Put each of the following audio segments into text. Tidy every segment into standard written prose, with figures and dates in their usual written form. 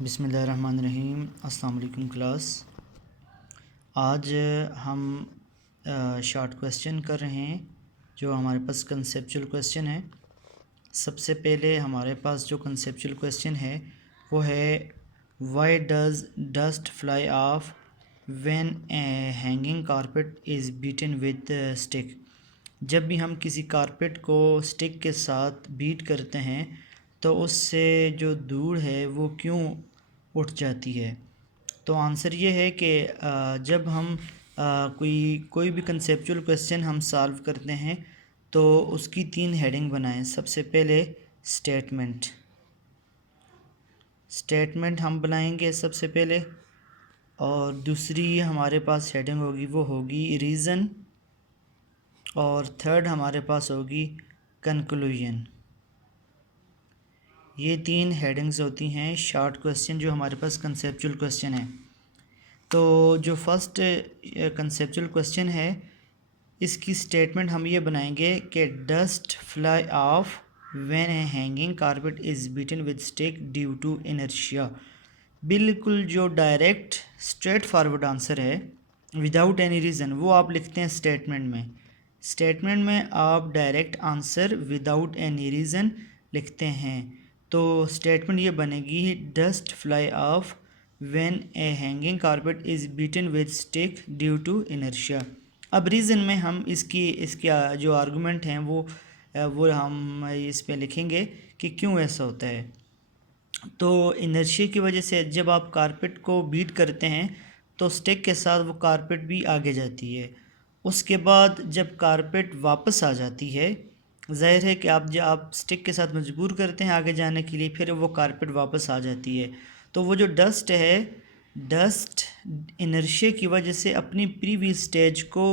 बिस्मिल्लाहिर्रहमानिर्रहीम। अस्सलाम वालेकुम क्लास। आज हम शॉर्ट क्वेश्चन कर रहे हैं जो हमारे पास कंसेप्चुअल क्वेश्चन है। सबसे पहले हमारे पास जो कंसेप्चुअल क्वेश्चन है वो है why does dust fly off when hanging carpet is beaten with stick. जब भी हम किसी कारपेट को स्टिक के साथ बीट करते हैं तो उससे जो धूड़ है वो क्यों उठ जाती है। तो आंसर ये है कि जब हम कोई भी कंसेप्चुअल क्वेश्चन हम सॉल्व करते हैं तो उसकी 3 हेडिंग बनाएं। सबसे पहले स्टेटमेंट हम बनाएंगे सबसे पहले, और दूसरी हमारे पास हेडिंग होगी वो होगी रीज़न, और थर्ड हमारे पास होगी कंक्लूजन। ये 3 हेडिंग्स होती हैं शॉर्ट क्वेश्चन जो हमारे पास कंसेप्चुअल क्वेश्चन है। तो जो फर्स्ट कंसेप्चुअल क्वेश्चन है इसकी स्टेटमेंट हम ये बनाएंगे कि dust fly off when a hanging carpet is beaten with stick due to inertia. बिल्कुल जो डायरेक्ट स्ट्रेट फॉरवर्ड आंसर है विदाउट एनी रीज़न वो आप लिखते हैं स्टेटमेंट में आप direct answer without any reason लिखते हैं। तो स्टेटमेंट ये बनेगी dust fly off when a hanging carpet is beaten with stick due to inertia. अब रीज़न में हम इसके जो आर्गूमेंट हैं वो हम इस पे लिखेंगे कि क्यों ऐसा होता है। तो इनर्शिया की वजह से जब आप कारपेट को बीट करते हैं तो स्टिक के साथ वो कारपेट भी आगे जाती है। उसके बाद जब कारपेट वापस आ जाती है, जाहिर है कि आप स्टिक के साथ मजबूर करते हैं आगे जाने के लिए, फिर वो कारपेट वापस आ जाती है। तो वो जो डस्ट है, डस्ट इनर्शिया की वजह से अपनी प्रीवियस स्टेज को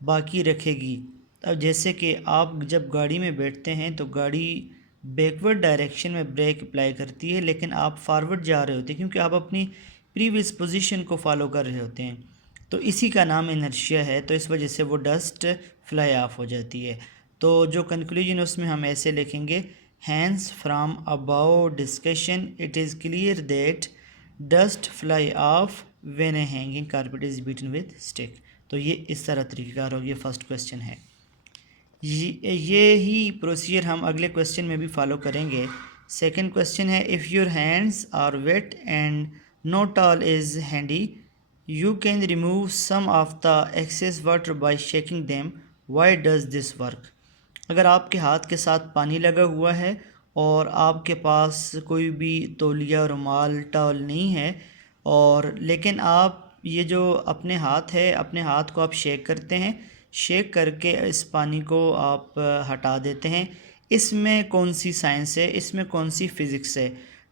बाकी रखेगी। अब जैसे कि आप जब गाड़ी में बैठते हैं तो गाड़ी बैकवर्ड डायरेक्शन में ब्रेक अप्लाई करती है, लेकिन आप फॉरवर्ड जा रहे होते हैं क्योंकि आप अपनी प्रीवियस पोजीशन को फॉलो कर रहे होते हैं। तो इसी का नाम इनर्शिया है। तो इस वजह से वो डस्ट फ्लाई ऑफ हो जाती है। तो जो कंक्लूजन उसमें हम ऐसे लिखेंगे, hence from above discussion it is clear that dust fly off when a hanging carpet is beaten with stick. तो ये इस तरह तरीक़ाकार होगी। फर्स्ट क्वेश्चन है ये ही प्रोसीजर हम अगले क्वेश्चन में भी फॉलो करेंगे। सेकंड क्वेश्चन है if your hands are wet and no towel is handy you can remove some of the excess water by shaking them, why does this work. अगर आपके हाथ के साथ पानी लगा हुआ है और आपके पास कोई भी तौलिया, रुमाल, टॉल नहीं है, और लेकिन आप ये जो अपने हाथ है, अपने हाथ को आप शेक करते हैं, शेक करके इस पानी को आप हटा देते हैं, इसमें कौन सी साइंस है, इसमें कौन सी फ़िज़िक्स है।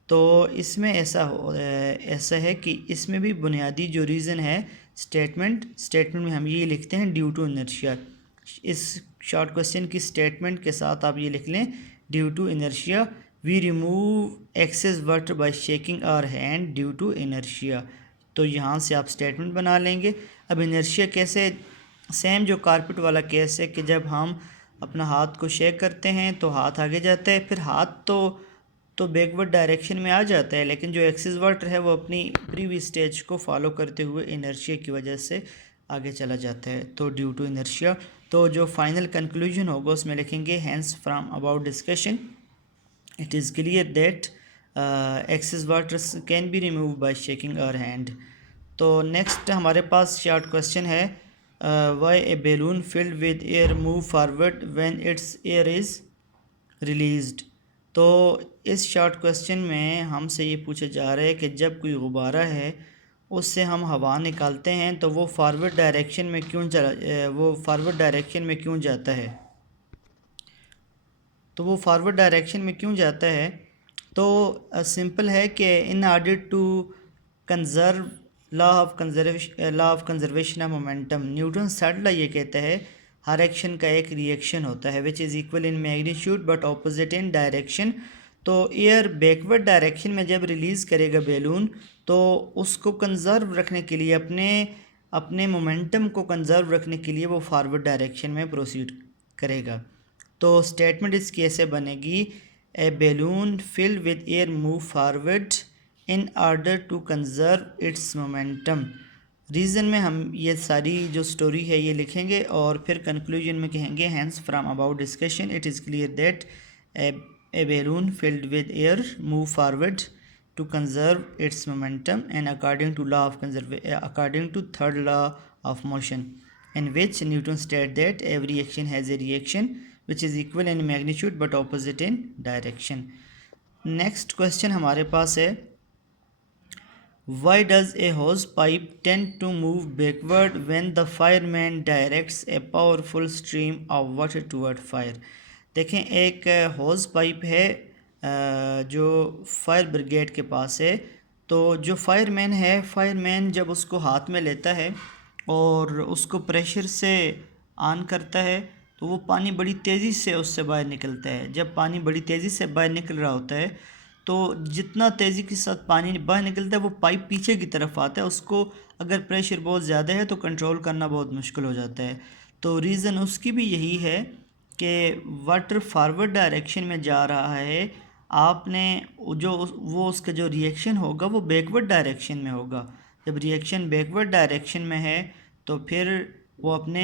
तो इसमें ऐसा है कि इसमें भी बुनियादी जो रीज़न है स्टेटमेंट में हम ये लिखते हैं ड्यू टू इनर्शिया। इस शॉर्ट क्वेश्चन की स्टेटमेंट के साथ आप ये लिख लें due to inertia we remove excess water by shaking our hand due to inertia. तो यहाँ से आप स्टेटमेंट बना लेंगे। अब इनर्शिया कैसे, सेम जो कारपेट वाला केस है कि जब हम अपना हाथ को शेक करते हैं तो हाथ आगे जाता है, फिर हाथ तो बैकवर्ड डायरेक्शन में आ जाता है, लेकिन जो एक्सेस वाटर है वो अपनी प्रीवियस स्टेज को फॉलो करते हुए इनर्शिया की वजह से आगे चला जाता है। तो ड्यू टू इनर्शिया। तो जो फाइनल कंक्लूजन होगा उसमें लिखेंगे hence from about discussion it is clear that excess water can be remove by shaking our hand. तो नेक्स्ट हमारे पास शॉर्ट क्वेश्चन है why a balloon filled with air move forward when its air is released. तो इस short question में हमसे ये पूछा जा रहा है कि जब कोई गुब्बारा है उससे हम हवा निकालते हैं तो वो फॉरवर्ड डायरेक्शन में क्यों जाता है। तो वो फॉरवर्ड डायरेक्शन में क्यों जाता है। तो सिंपल है कि in order to conserve law of conservation of momentum, Newton third law ये कहता है हर एक्शन का एक रिएक्शन होता है which is equal in magnitude but opposite in direction. तो एयर बैकवर्ड डायरेक्शन में जब रिलीज़ करेगा बैलून तो उसको कंजर्व रखने के लिए, अपने मोमेंटम को कंजर्व रखने के लिए वो फॉरवर्ड डायरेक्शन में प्रोसीड करेगा। तो स्टेटमेंट इसकी ऐसे बनेगी a balloon filled with air move forward in order to conserve its momentum. Reason में हम ये सारी जो स्टोरी है ये लिखेंगे और फिर कंक्लूजन में कहेंगे hence from about discussion it is clear that a balloon filled with air move forward to conserve its momentum and according to third law of motion, in which Newton stated that every action has a reaction which is equal in magnitude but opposite in direction. Next question हमारे पास है why does a hose pipe tend to move backward when the fireman directs a powerful stream of water toward fire? देखें एक hose pipe है जो fire brigade के पास है, तो जो फायरमैन जब उसको हाथ में लेता है और उसको प्रेशर से ऑन करता है तो वो पानी बड़ी तेज़ी से उससे बाहर निकलता है। जब पानी बड़ी तेज़ी से बाहर निकल रहा होता है तो जितना तेज़ी के साथ पानी बाहर निकलता है वो पाइप पीछे की तरफ आता है, उसको अगर प्रेशर बहुत ज़्यादा है तो कंट्रोल करना बहुत मुश्किल हो जाता है। तो रीज़न उसकी भी यही है कि वाटर फॉरवर्ड डायरेक्शन में जा रहा है, आपने वो उसका जो रिएक्शन होगा वो बैकवर्ड डायरेक्शन में होगा। जब रिएक्शन बैकवर्ड डायरेक्शन में है तो फिर वो अपने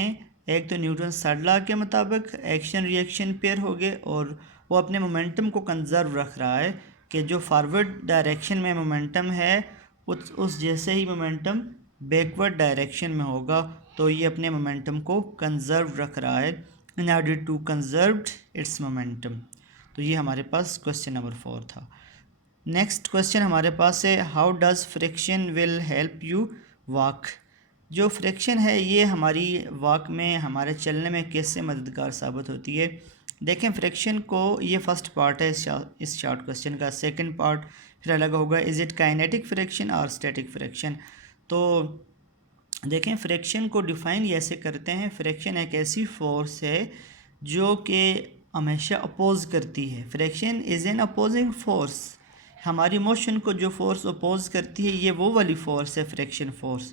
एक तो न्यूटन थर्ड लॉ के मुताबिक एक्शन रिएक्शन पेयर हो गए और वो अपने मोमेंटम को कंजर्व रख रहा है कि जो फॉरवर्ड डायरेक्शन में मोमेंटम है उस जैसे ही मोमेंटम बैकवर्ड डायरेक्शन में होगा, तो ये अपने मोमेंटम को कंजर्व रख रहा है in order to conserve its momentum. तो ये हमारे पास क्वेश्चन नंबर 4 था। नेक्स्ट क्वेश्चन हमारे पास है how does friction will help you walk. जो फ्रिक्शन है ये हमारी वॉक में, हमारे चलने में कैसे मददगार साबित होती है। देखें फ्रिक्शन को, ये फर्स्ट पार्ट है इस शॉर्ट क्वेश्चन का। सेकंड पार्ट फिर अलग होगा, इज़ इट काइनेटिक फ्रिक्शन और स्टैटिक फ्रिक्शन। तो देखें फ्रिक्शन को डिफ़ाइन ऐसे करते हैं, फ्रिक्शन एक ऐसी फोर्स है जो कि हमेशा अपोज करती है। Friction is an opposing force, हमारी मोशन को जो फोर्स अपोज करती है ये वो वाली फोर्स है फ्रिक्शन फोर्स।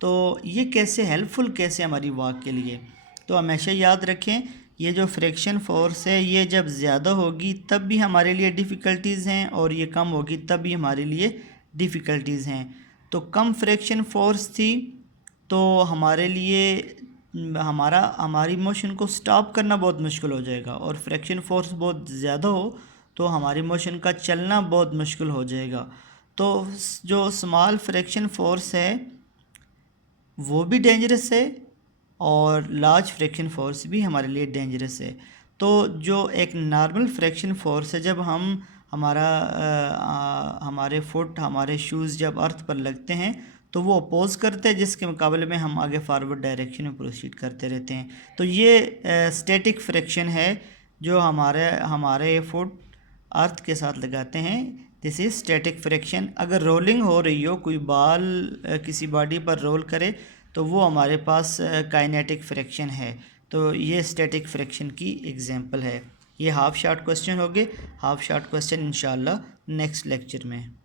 तो ये कैसे हेल्पफुल कैसे हमारी वॉक के लिए, तो हमेशा याद रखें ये जो फ्रिक्शन फोर्स है ये जब ज़्यादा होगी तब भी हमारे लिए डिफ़िकल्टीज़ हैं और ये कम होगी तब भी हमारे लिए डिफ़िकल्टीज़ हैं। तो कम फ्रिक्शन फोर्स थी तो हमारे लिए हमारी मोशन को स्टॉप करना बहुत मुश्किल हो जाएगा, और फ्रिक्शन फोर्स बहुत ज़्यादा हो तो हमारी मोशन का चलना बहुत मुश्किल हो जाएगा। तो जो स्मॉल फ्रिक्शन फोर्स है वो भी डेंजरस है और लार्ज फ्रिक्शन फोर्स भी हमारे लिए डेंजरस है। तो जो एक नॉर्मल फ्रिक्शन फोर्स है, जब हम हमारे फुट हमारे शूज़ जब अर्थ पर लगते हैं तो वो अपोज करते हैं, जिसके मुकाबले में हम आगे फॉरवर्ड डायरेक्शन में प्रोसीड करते रहते हैं। तो ये स्टैटिक फ्रिक्शन है जो हमारे फुट अर्थ के साथ लगाते हैं, दिस इज़ स्टैटिक फ्रिक्शन। अगर रोलिंग हो रही हो, कोई बॉल किसी बॉडी पर रोल करे तो वो हमारे पास काइनेटिक फ्रिक्शन है। तो ये स्टैटिक फ्रिक्शन की एग्जांपल है। ये हाफ शॉर्ट क्वेश्चन हो गए, हाफ शॉर्ट क्वेश्चन इंशाल्लाह नेक्स्ट लेक्चर में।